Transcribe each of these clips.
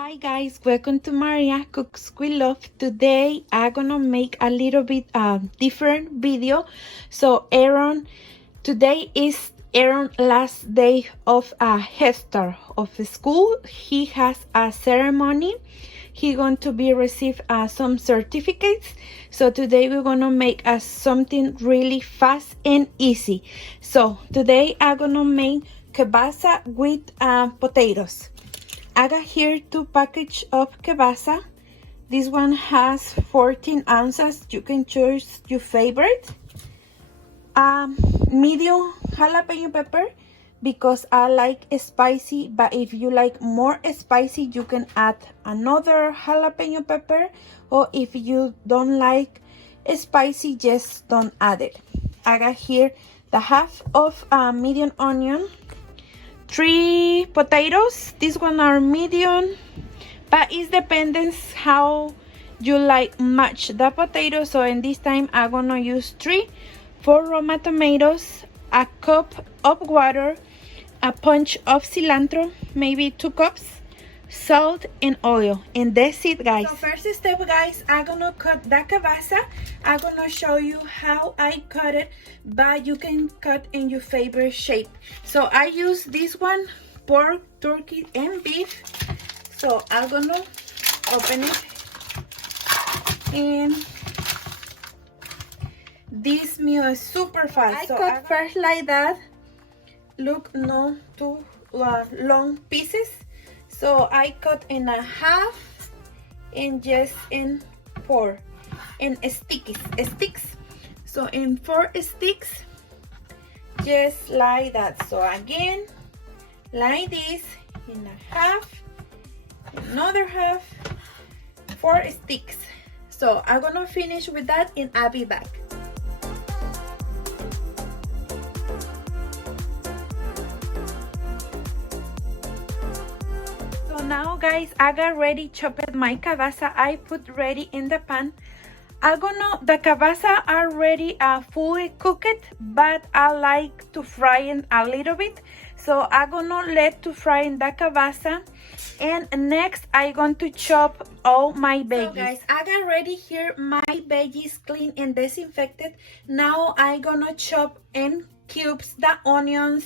Hi guys, welcome to Maria Cooks with Love. Today I'm gonna make a little bit different video. So today is Aaron's last day of head start of school. He has a ceremony. He going to be receive some certificates. So today we're gonna make something really fast and easy. So today I'm gonna make kielbasa with potatoes. I got here 2 packages of kielbasa. This one has 14 ounces. You can choose your favorite. Medium jalapeño pepper because I like spicy, but if you like more spicy, you can add another jalapeno pepper, or if you don't like spicy, just don't add it. I got here the half of medium onion, 3 potatoes. These one are medium, but it depends how you like much the potato. So in this time I'm gonna use 3. 4 Roma tomatoes, a cup of water, a punch of cilantro, maybe 2 cups, salt and oil, and that's it, guys. So first step, guys, I'm gonna cut the kielbasa. I'm gonna show you how I cut it, but you can cut in your favorite shape. So I use this one, pork, turkey and beef. So I'm gonna open it, and this meal is super fast. I cut first like that. Look, no too long pieces. So I cut in a half and just in 4 and sticks. So in 4 sticks, just like that. So again, like this, in a half, another half, 4 sticks. So I'm gonna finish with that and I'll be back. Now, guys, I got ready chopped my kielbasa. I put ready in the pan. The kielbasa are already fully cooked, but I like to fry it a little bit. So I'm gonna let to fry in the kielbasa, and next I'm going to chop all my veggies. So guys, I got ready here my veggies clean and disinfected. Now I'm gonna chop in cubes the onions,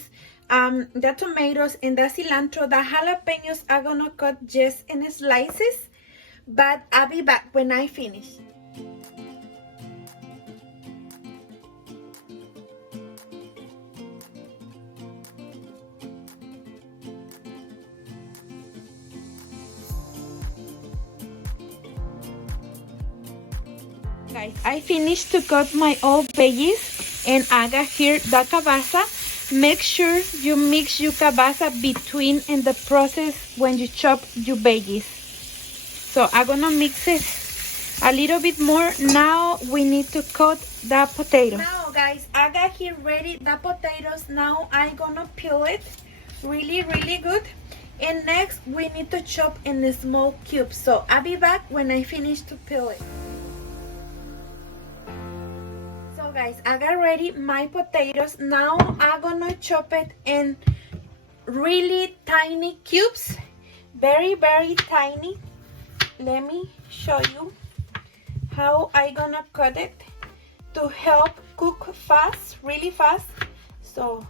the tomatoes and the cilantro. The jalapeños are gonna cut just in slices, but I'll be back when I finish. Guys, I finished to cut my all veggies, and I got here the kielbasa. Make sure you mix your kielbasa between in the process when you chop your veggies. So I'm gonna mix it a little bit more. Now we need to cut the potatoes. Now, guys, I got here ready the potatoes. Now I'm gonna peel it really good. And next we need to chop in the small cubes. So I'll be back when I finish to peel it. Guys, I got ready my potatoes. Now I'm gonna chop it in really tiny cubes, very tiny. Let me show you how I gonna cut it to help cook fast, really fast. So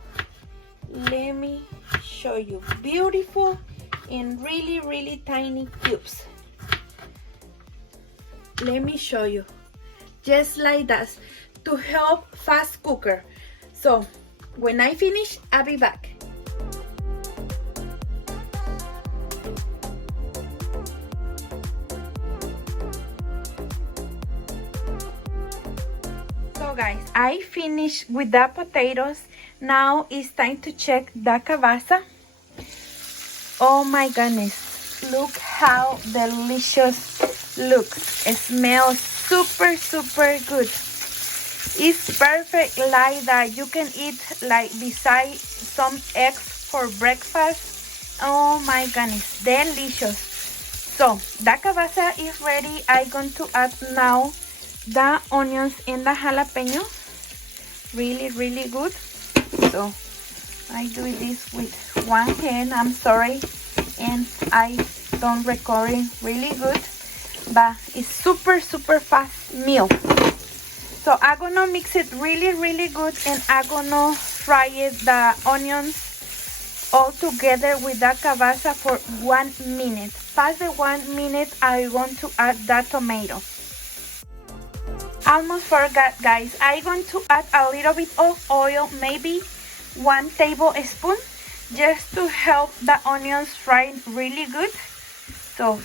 let me show you, beautiful in really tiny cubes. Let me show you, just like that, to help fast cooker. So when I finish, I'll be back. So guys, I finished with the potatoes. Now it's time to check the kielbasa. Oh my goodness, look how delicious looks. It smells super good. It's perfect like that. You can eat like beside some eggs for breakfast. Oh my goodness, delicious. So the kielbasa is ready. I'm going to add now the onions and the jalapeno. Really good. So I do this with one hand, I'm sorry. and I don't recording really good, but it's super fast meal. So I'm gonna mix it really good, and I'm gonna fry it, the onions all together with the kielbasa for 1 minute. Past the 1 minute, I want to add the tomato. Almost forgot, guys. I'm going to add a little bit of oil, maybe 1 tablespoon, just to help the onions fry really good. So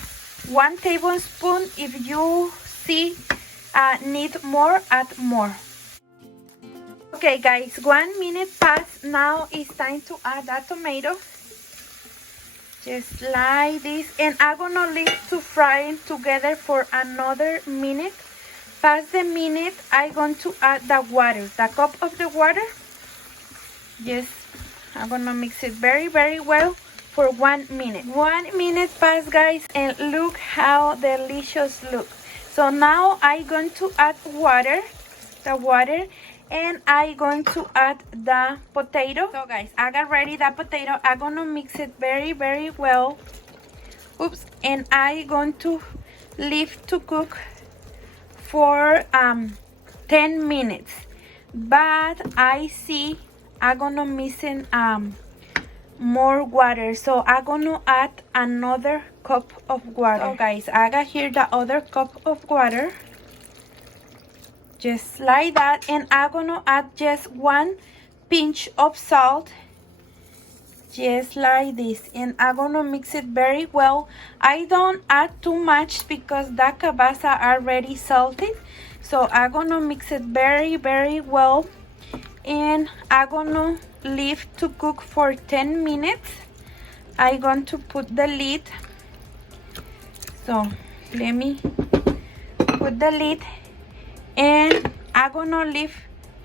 1 tablespoon. If you see need more, add more. Okay guys, 1 minute passed. Now it's time to add the tomato. Just like this, and I'm gonna leave to fry together for another minute. Past the minute, I'm going to add the water, the cup of the water. Yes, I'm gonna mix it very well for 1 minute. 1 minute passed, guys, and look how delicious look. So now I'm going to add water, and I'm going to add the potato. So guys, I got ready the potato. I'm gonna mix it very well. Oops, and I'm going to leave to cook for 10 minutes. But I see I'm gonna missing more water, so I'm gonna add another cup of water. So guys, I got here the other cup of water, just like that, and I'm gonna add just 1 pinch of salt, just like this, and I'm gonna mix it very well. I don't add too much because the kielbasa are already salted, so I'm gonna mix it very well, and I'm gonna leave to cook for 10 minutes. I'm going to put the lid. So let me put the lid, and I'm gonna leave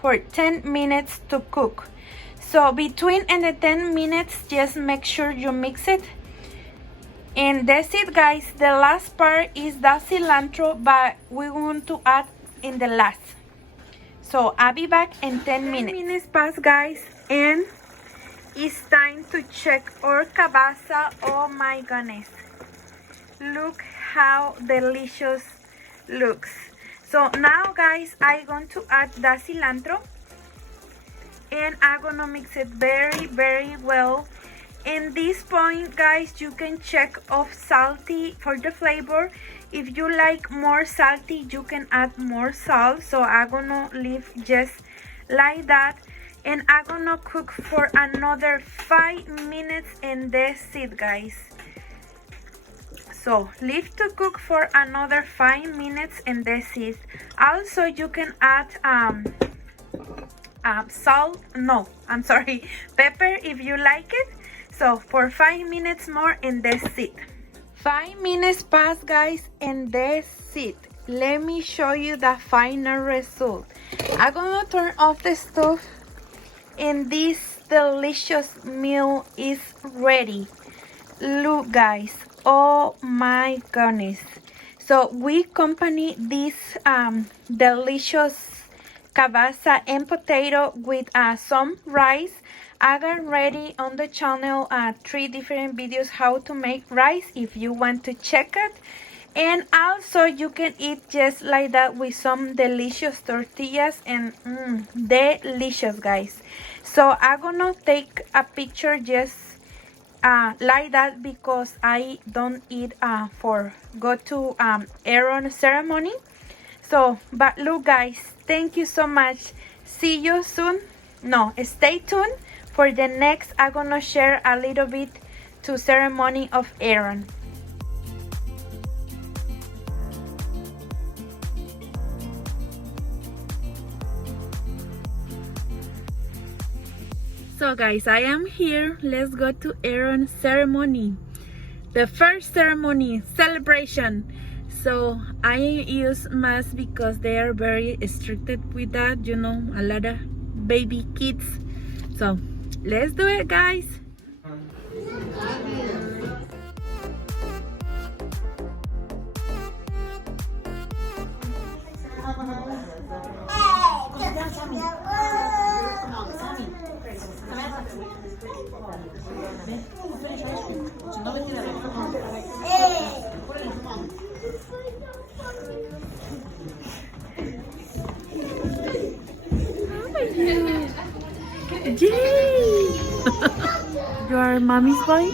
for 10 minutes to cook. So between and the 10 minutes, just make sure you mix it. And that's it, guys. The last part is the cilantro, but we want to add in the last. So I'll be back in 10 minutes. 10 minutes pass, guys, and it's time to check our kielbasa. Oh my goodness, look how delicious looks. So now, guys, I'm going to add the cilantro, and I'm gonna mix it very well. In this point, guys, you can check of salty for the flavor. If you like more salty, you can add more salt. So I'm gonna leave just like that, and I'm gonna cook for another 5 minutes, and that's it, guys. So leave to cook for another 5 minutes, and that's it. Also, you can add pepper if you like it. So for 5 minutes more, and that's it. 5 minutes passed, guys, and that's it. Let me show you the final result. I'm gonna turn off the stove, and this delicious meal is ready. Look, guys, oh my goodness. So we accompany this delicious kielbasa and potato with some rice. I got ready on the channel 3 different videos how to make rice if you want to check it. And also you can eat just like that with some delicious tortillas, and delicious, guys. So I'm gonna take a picture just like that because I don't eat for go to Aaron ceremony. So but look, guys, thank you so much. See you soon. No, stay tuned for the next. I'm gonna share a little bit to ceremony of Aaron. So guys, I am here. Let's go to Aaron ceremony. The first ceremony celebration. So I use masks because they are very restricted with that, you know, a lot of baby kids. So let's do it, guys. Yay! You are mommy's boy?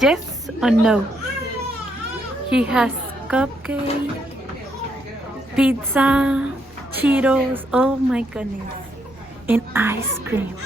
Yes or no? He has cupcake, pizza, Cheetos, oh my goodness, and ice cream.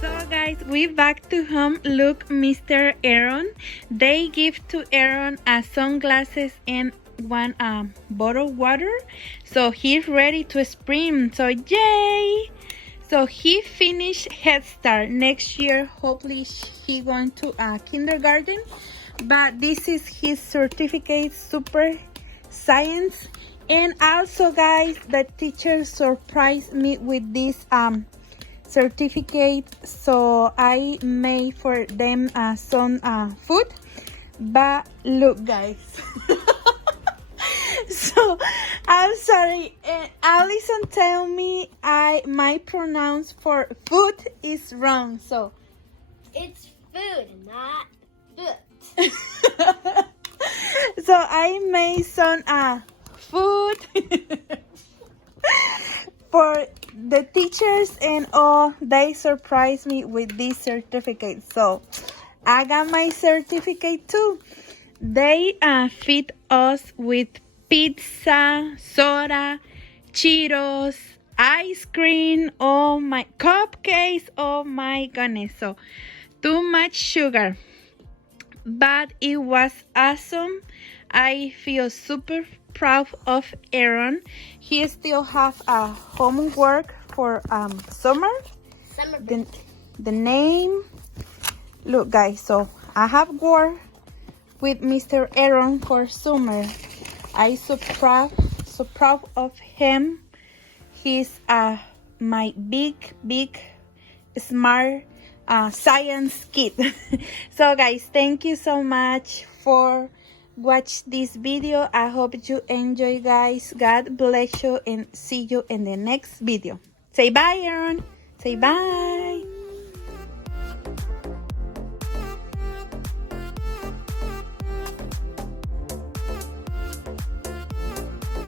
So guys, we back to home. Look, Mr. Aaron. They give to Aaron sunglasses and one bottle of water. So he's ready to sprint. So yay! So he finished Head Start. Next year, hopefully he going to kindergarten. But this is his certificate, Super Science. And also guys, the teacher surprised me with this certificate, so I made for them some food. But look guys, so I'm sorry, Allison tell me my pronounce for food is wrong, so it's food, not foot. So I made some food for the teachers, and all they surprised me with this certificate. So I got my certificate too. They feed us with pizza, soda, Cheetos, ice cream, oh my cupcakes, oh my goodness. So too much sugar, but it was awesome. I feel super proud of Aaron. He still have a homework for summer. The name. Look guys, so I have work with Mr. Aaron for summer. I so proud of him. He's my big smart science kid. So guys, thank you so much for watch this video. I hope you enjoy guys. God bless you and see you in the next video. Say bye Aaron. Say bye.